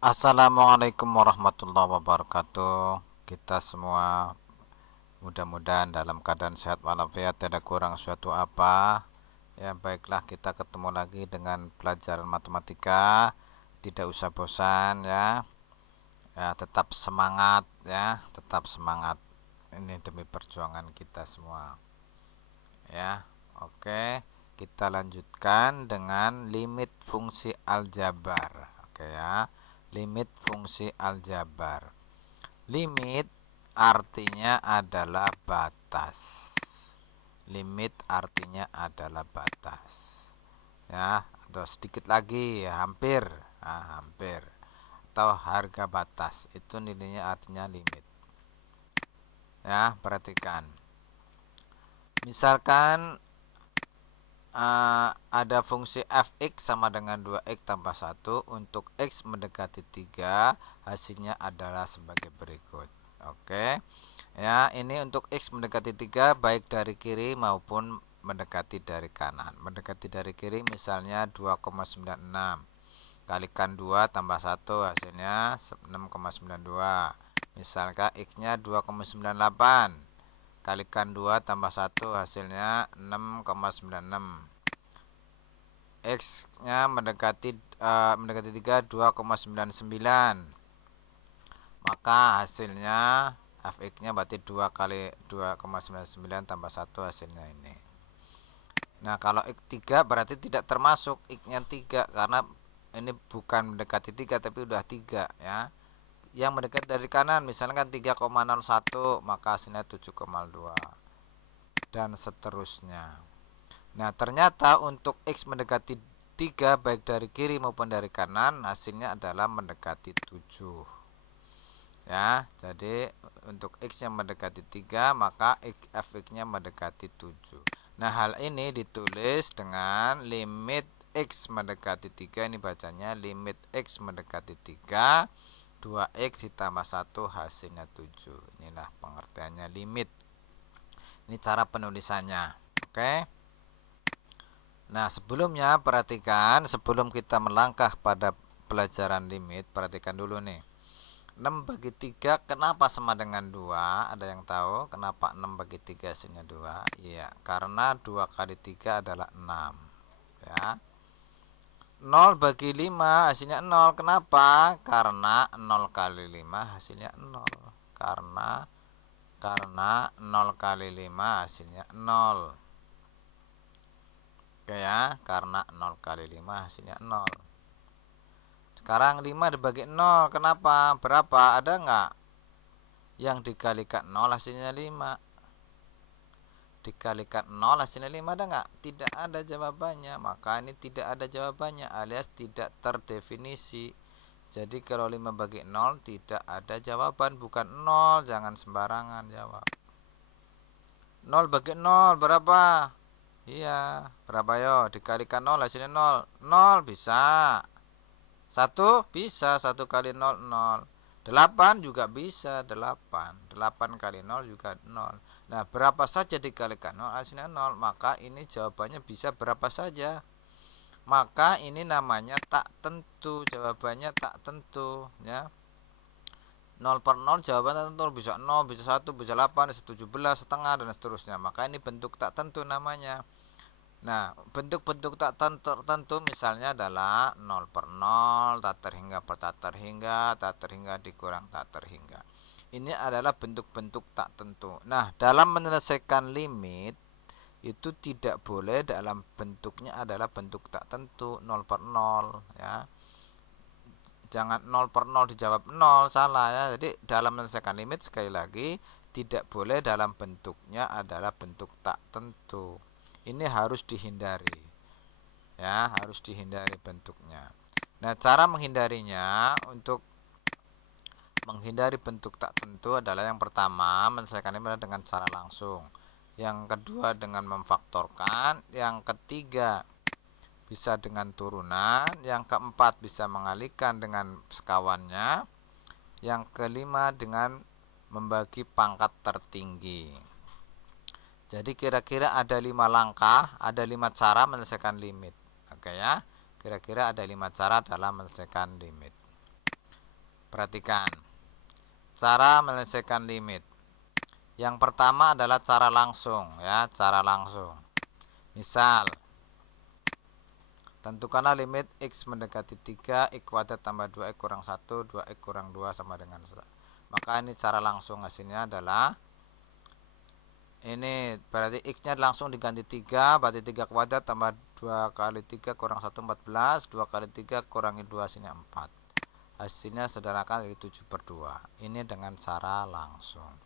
Assalamualaikum warahmatullahi wabarakatuh. Kita semua mudah-mudahan dalam keadaan sehat walafiat, tidak kurang suatu apa. Ya, baiklah, kita ketemu lagi dengan pelajaran matematika. Tidak usah bosan ya. Ya, tetap semangat ya, tetap semangat. Ini demi perjuangan kita semua. Ya. Oke, kita lanjutkan dengan limit fungsi aljabar. Oke ya. Limit fungsi aljabar. Limit artinya adalah batas. Limit artinya adalah batas. Ya, atau sedikit lagi, hampir, hampir. Atau harga batas. Itu nilainya artinya limit. Ya, perhatikan. Misalkan ada fungsi fx sama dengan 2x tambah 1. Untuk x mendekati 3, hasilnya adalah sebagai berikut. Oke. Ya, ini untuk x mendekati 3 baik dari kiri maupun mendekati dari kanan. Mendekati dari kiri misalnya 2,96. Kalikan 2 tambah 1 hasilnya 6,92. Misalkan x-nya 2,98. Kalikan 2 tambah 1 hasilnya 6,96. X nya mendekati 3 2,99. Maka hasilnya fx nya berarti 2 kali 2,99 tambah 1 hasilnya ini. Nah, kalau x 3 berarti tidak termasuk x nya 3 karena ini bukan mendekati 3 tapi udah 3 ya. Yang mendekat dari kanan misalkan 3,01 maka hasilnya 7,2 dan seterusnya. Nah, ternyata untuk x mendekati 3 baik dari kiri maupun dari kanan hasilnya adalah mendekati 7. Ya, jadi untuk x yang mendekati 3 maka fx-nya mendekati 7. Nah, hal ini ditulis dengan limit x mendekati 3, ini bacanya limit x mendekati 3, 2x ditambah 1 hasilnya 7. Inilah pengertiannya limit. Ini cara penulisannya. Oke. Nah, sebelumnya perhatikan, sebelum kita melangkah pada pelajaran limit, perhatikan dulu nih. 6 bagi 3 kenapa sama dengan 2? Ada yang tahu kenapa 6 bagi 3 hasilnya 2? Iya, karena 2 kali 3 adalah 6. Ya. 0 bagi 5 hasilnya 0. Kenapa? Karena 0 kali 5 hasilnya 0. Karena 0 kali 5 hasilnya 0. Oke ya, karena 0 kali 5 hasilnya 0. Sekarang 5 dibagi 0, kenapa? Berapa? Ada nggak? Yang dikalikan 0 hasilnya 5. Dikalikan 0 hasilnya 5 ada nggak? Tidak ada jawabannya. Maka ini tidak ada jawabannya alias tidak terdefinisi. Jadi kalau 5 bagi 0 tidak ada jawaban, bukan 0, jangan sembarangan jawab. 0 bagi 0 berapa? Iya, berapa yo? Dikalikan 0 hasilnya 0. 0 bisa. 1 bisa, 1 kali 0 0. 8 juga bisa, 8. 8 kali 0 juga 0. Nah, berapa saja dikalikan 0 hasilnya 0. Maka ini jawabannya bisa berapa saja. Maka ini namanya tak tentu, jawabannya tak tentu ya. 0 per 0 jawabannya tentu, bisa 0, bisa 1, bisa 8, bisa 17 setengah dan seterusnya. Maka ini bentuk tak tentu namanya. Nah, bentuk-bentuk tak tertentu misalnya adalah 0 per 0, tak terhingga per tak terhingga, tak terhingga dikurang tak terhingga. Ini adalah bentuk-bentuk tak tentu. Nah, dalam menyelesaikan limit itu tidak boleh dalam bentuknya adalah bentuk tak tentu 0 per 0 ya. Jangan 0 per 0 dijawab 0, salah ya. Jadi dalam menyelesaikan limit sekali lagi tidak boleh dalam bentuknya adalah bentuk tak tentu. Ini harus dihindari ya, harus dihindari bentuknya. Nah, cara menghindarinya, untuk menghindari bentuk tak tentu adalah yang pertama menyelesaikan ini dengan cara langsung, yang kedua dengan memfaktorkan, yang ketiga bisa dengan turunan, yang keempat bisa mengalihkan dengan sekawannya, yang kelima dengan membagi pangkat tertinggi. Jadi kira-kira ada 5 langkah, ada 5 cara menyelesaikan limit. Oke ya. Kira-kira ada 5 cara dalam menyelesaikan limit. Perhatikan cara menyelesaikan limit. Yang pertama adalah cara langsung, ya, cara langsung. Misal, tentukanlah limit x mendekati 3, x kuadrat tambah 2x kurang 1, 2x kurang 2 sama dengan 1. Maka ini cara langsung, hasilnya adalah ini berarti x-nya langsung diganti 3, berarti 3 kuadrat tambah 2 kali 3 kurang 1, 14, 2 kali 3 kurangi 2 hasilnya 4. Hasilnya sederhana dari 7/2. Ini dengan cara langsung.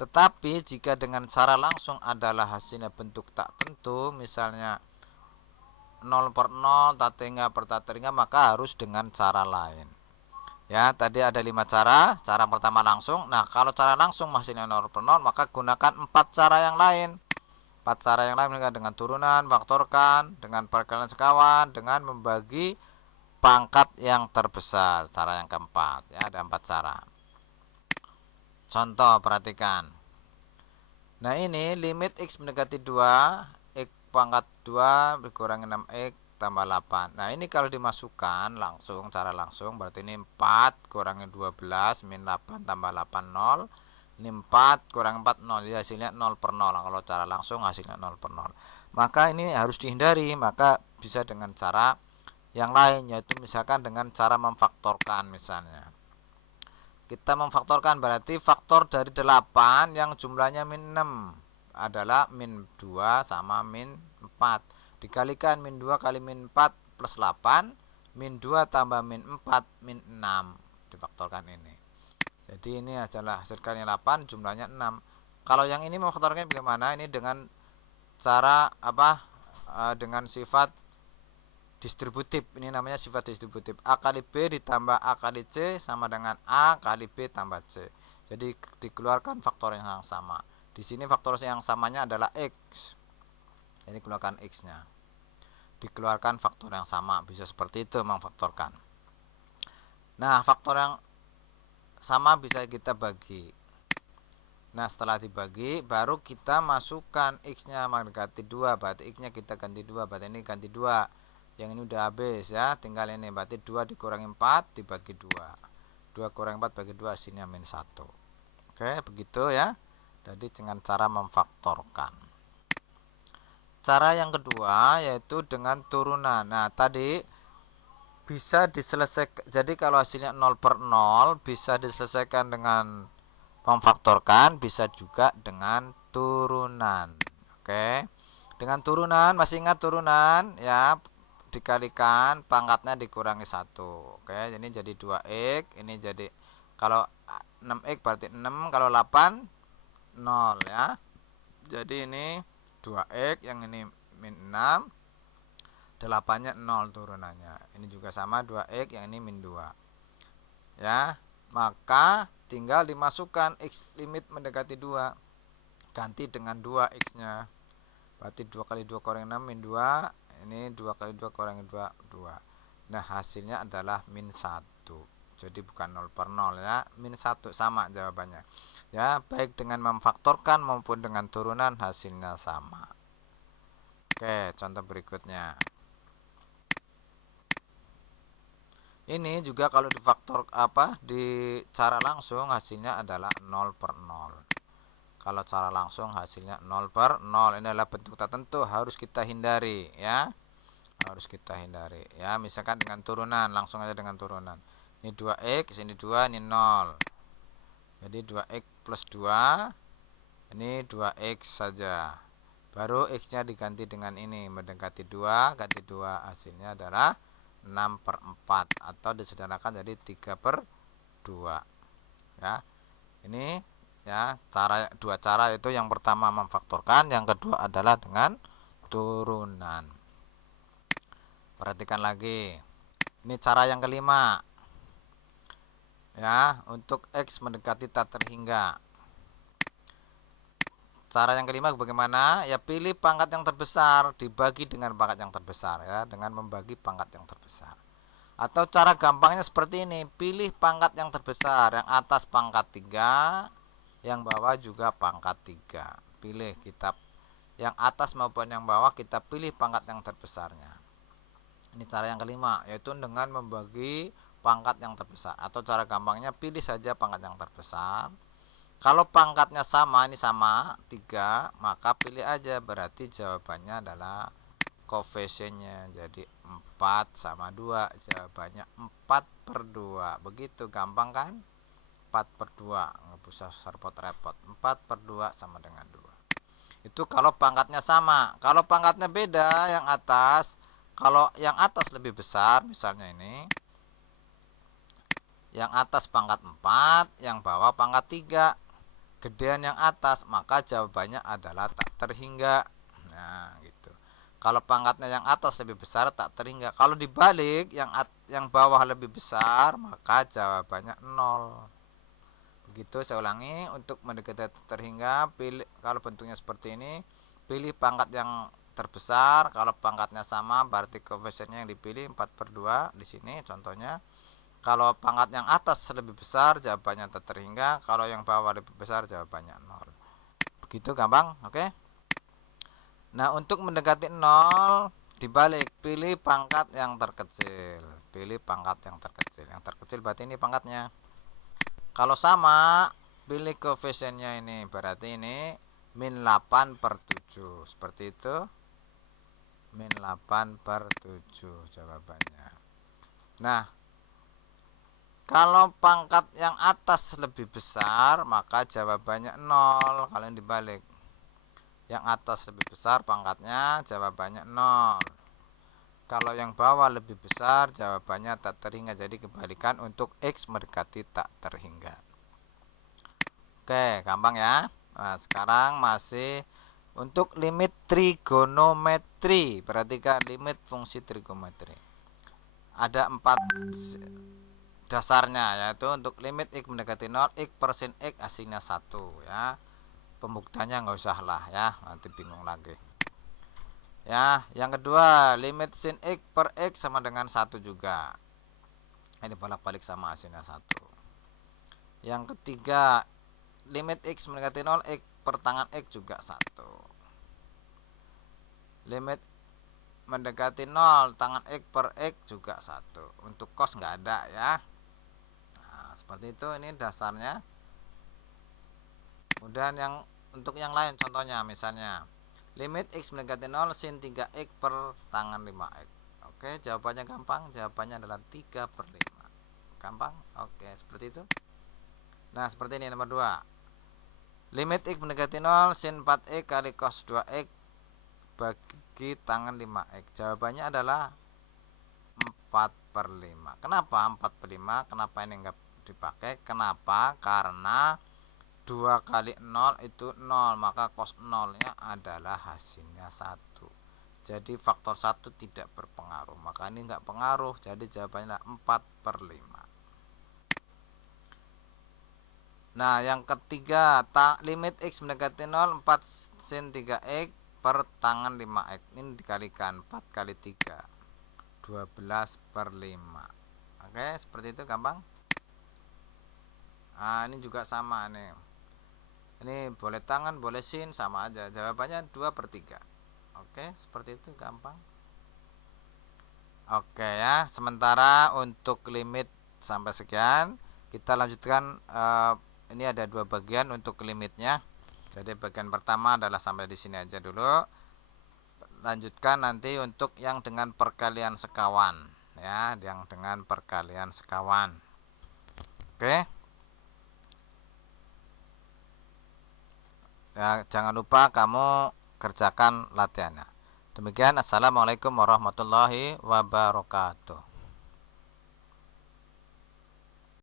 Tetapi jika dengan cara langsung adalah hasilnya bentuk tak tentu, misalnya 0/0, tatengah per tatengah, maka harus dengan cara lain. Ya, tadi ada 5 cara. Cara pertama langsung. Nah, kalau cara langsung hasilnya 0/0, maka gunakan 4 cara yang lain. 4 cara yang lain dengan turunan, faktorkan, dengan perkalian sekawan, dengan membagi pangkat yang terbesar. Cara yang keempat, ya, ada 4 cara. Contoh, perhatikan. Nah, ini limit x mendekati 2, x pangkat 2 dikurangi 6x tambah 8. Nah, ini kalau dimasukkan langsung, cara langsung, berarti ini 4 kurangi 12 min 8 tambah 8, 0. Ini 4 kurang 4, 0. Jadi hasilnya 0/0. Kalau cara langsung hasilnya 0/0. Maka ini harus dihindari. Maka bisa dengan cara yang lain, yaitu misalkan dengan cara memfaktorkan. Misalnya kita memfaktorkan, berarti faktor dari 8 yang jumlahnya min 6 adalah min 2 sama min 4. Dikalikan min 2 kali min 4 plus 8, min 2 tambah min 4, min 6. Difaktorkan ini. Jadi ini adalah hasilkannya 8, jumlahnya 6. Kalau yang ini memfaktorkannya bagaimana? Ini dengan cara apa? Dengan sifat distributif. Ini namanya sifat distributif. A kali B ditambah A kali C sama dengan A kali B tambah C. Jadi dikeluarkan faktor yang sama. Di sini faktor yang samanya adalah X. Jadi keluarkan X-nya. Dikeluarkan faktor yang sama. Bisa seperti itu memfaktorkan. Nah, faktor yang sama bisa kita bagi. Nah, setelah dibagi, baru kita masukkan X-nya mendekati 2. Berarti X-nya kita ganti 2. Berarti ini ganti 2. Yang ini udah habis, ya. Tinggal ini. Berarti 2 dikurangi 4 dibagi 2. 2 kurangi 4 bagi 2 hasilnya min 1. Oke, begitu ya. Jadi dengan cara memfaktorkan. Cara yang kedua yaitu dengan turunan. Nah, tadi bisa diselesaikan. Jadi kalau hasilnya 0/0 bisa diselesaikan dengan memfaktorkan, bisa juga dengan turunan. Oke. Dengan turunan, masih ingat turunan ya, dikalikan pangkatnya dikurangi 1. Oke, ini jadi 2x, ini jadi kalau 6x berarti 6, kalau 8 0 ya. Jadi ini 2x, yang ini min 6, 8-nya 0 turunannya. Ini juga sama 2x, yang ini min 2. Ya, maka tinggal dimasukkan x limit mendekati 2. Ganti dengan 2x-nya. Berarti 2 kali 2 kurangi 6 min 2. Ini 2 kali 2 kurangi 2, 2. Nah, hasilnya adalah min 1. Jadi bukan 0/0 ya. Min 1 sama jawabannya. Ya, baik dengan memfaktorkan maupun dengan turunan hasilnya sama. Oke, contoh berikutnya. Ini juga kalau difaktor di cara langsung hasilnya adalah 0/0. Kalau cara langsung hasilnya 0/0. Ini adalah bentuk tertentu harus kita hindari ya. Harus kita hindari ya. Misalkan dengan turunan, langsung aja dengan turunan. Ini 2x, ini 2, ini 0. Jadi 2x plus 2, ini 2x saja. Baru x-nya diganti dengan ini, mendekati 2, ganti 2, hasilnya adalah 6/4 atau disederhanakan jadi 3/2. Ya. Ini ya, dua cara itu, yang pertama memfaktorkan, yang kedua adalah dengan turunan. Perhatikan lagi. Ini cara yang kelima. Ya, untuk x mendekati tak terhingga. Cara yang kelima bagaimana? Ya, pilih pangkat yang terbesar dibagi dengan pangkat yang terbesar ya, dengan membagi pangkat yang terbesar. Atau cara gampangnya seperti ini, pilih pangkat yang terbesar, yang atas pangkat 3, yang bawah juga pangkat 3. Pilih kita yang atas maupun yang bawah, kita pilih pangkat yang terbesarnya. Ini cara yang kelima, yaitu dengan membagi pangkat yang terbesar. Atau cara gampangnya pilih saja pangkat yang terbesar. Kalau pangkatnya sama, ini sama 3, maka pilih aja, berarti jawabannya adalah koefisiennya. Jadi 4 sama 2, jawabannya 4/2. Begitu gampang kan? 4/2, nggak usah repot-repot. 4/2 sama dengan 2. Itu kalau pangkatnya sama. Kalau pangkatnya beda, yang atas, kalau yang atas lebih besar, misalnya ini, yang atas pangkat 4, yang bawah pangkat 3, gedean yang atas, maka jawabannya adalah tak terhingga. Nah, gitu. Kalau pangkatnya yang atas lebih besar, tak terhingga. Kalau dibalik, yang bawah lebih besar, maka jawabannya 0. Begitu, saya ulangi, untuk mendekati terhingga, pilih, kalau bentuknya seperti ini, pilih pangkat yang terbesar. Kalau pangkatnya sama, berarti koefisiennya yang dipilih 4/2 di sini contohnya. Kalau pangkat yang atas lebih besar, jawabannya tak terhingga. Kalau yang bawah lebih besar, jawabannya 0. Begitu gampang, oke? Nah, untuk mendekati 0, dibalik, pilih pangkat yang terkecil. Pilih pangkat yang terkecil. Yang terkecil berarti ini pangkatnya. Kalau sama, pilih koefisiennya ini, berarti ini -8/7. Seperti itu. -8/7 jawabannya. Nah, kalau pangkat yang atas lebih besar, maka jawabannya 0. Kalau yang dibalik, yang atas lebih besar pangkatnya, jawabannya 0. Kalau yang bawah lebih besar, jawabannya tak terhingga. Jadi kebalikan untuk X mendekati tak terhingga. Oke, gampang ya. Nah, sekarang masih untuk limit trigonometri. Perhatikan limit fungsi trigonometri. Ada 4 dasarnya, yaitu untuk limit X mendekati 0, X per sin X hasilnya 1 ya. Pembuktiannya nggak usah lah ya, nanti bingung lagi. Ya, yang kedua, limit sin X per X sama dengan 1 juga. Ini bolak-balik sama hasilnya 1. Yang ketiga, limit X mendekati 0, X per tangan X juga 1. Limit mendekati 0, tangan X per X juga 1. Untuk cos nggak ada ya. Nah, seperti itu, ini dasarnya. Kemudian untuk yang lain, contohnya misalnya limit X mendekati 0, sin 3X per tangan 5X. Oke, jawabannya gampang. Jawabannya adalah 3/5. Gampang? Oke, seperti itu. Nah, seperti ini nomor 2. Limit X mendekati 0, sin 4X kali cos 2X bagi tangan 5X. Jawabannya adalah 4/5. Kenapa 4/5? Kenapa ini enggak dipakai? Kenapa? Karena 2 kali 0 itu 0, maka cos 0-nya adalah hasilnya 1. Jadi faktor 1 tidak berpengaruh, maka ini enggak pengaruh. Jadi jawabannya 4/5. Nah, yang ketiga, limit X mendekati 0, 4 sin 3X per tangan 5X. Ini dikalikan 4 kali 3, 12/5. Oke, seperti itu gampang. Nah, ini juga sama nih. Ini boleh tangan, boleh sin, sama aja. Jawabannya 2/3. Oke, seperti itu gampang. Oke ya, sementara untuk limit sampai sekian. Kita lanjutkan, ini ada 2 bagian untuk limitnya. Jadi bagian pertama adalah sampai di sini aja dulu. Lanjutkan nanti untuk yang dengan perkalian sekawan ya, yang dengan perkalian sekawan. Oke. Ya, jangan lupa kamu kerjakan latihannya. Demikian, assalamualaikum warahmatullahi wabarakatuh.